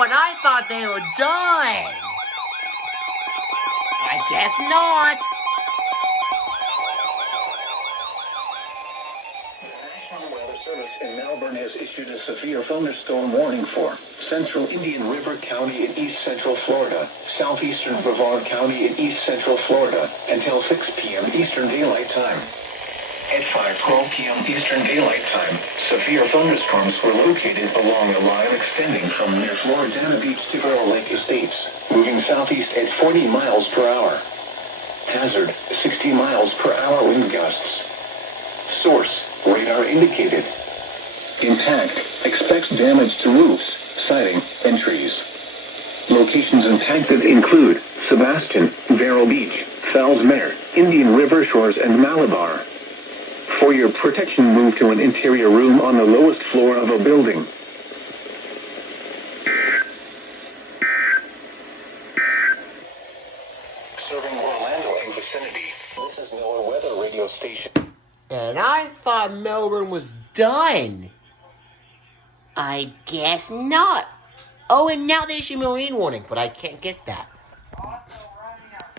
And I thought they were done. I guess not. The National Weather Service in Melbourne has issued a severe thunderstorm warning for central Indian River County in east central Florida, southeastern Brevard County in east central Florida, until 6 p.m. Eastern Daylight Time. At 5:12 p.m. Eastern Daylight Time, severe thunderstorms were located along a line extending from near Floridana Beach to Coral Lake Estates, moving southeast at 40 miles per hour. Hazard, 60 miles per hour wind gusts. Source, radar indicated. Impact, expects damage to roofs, siding, and trees. Locations impacted include Sebastian, Vero Beach, Fells Mare, Indian River Shores, and Malabar. For your protection, move to an interior room on the lowest floor of a building. Serving Orlando and vicinity, this is Miller Weather Radio Station. And I thought Melbourne was done. I guess not. Oh, and now they issue marine warning, but I can't get that.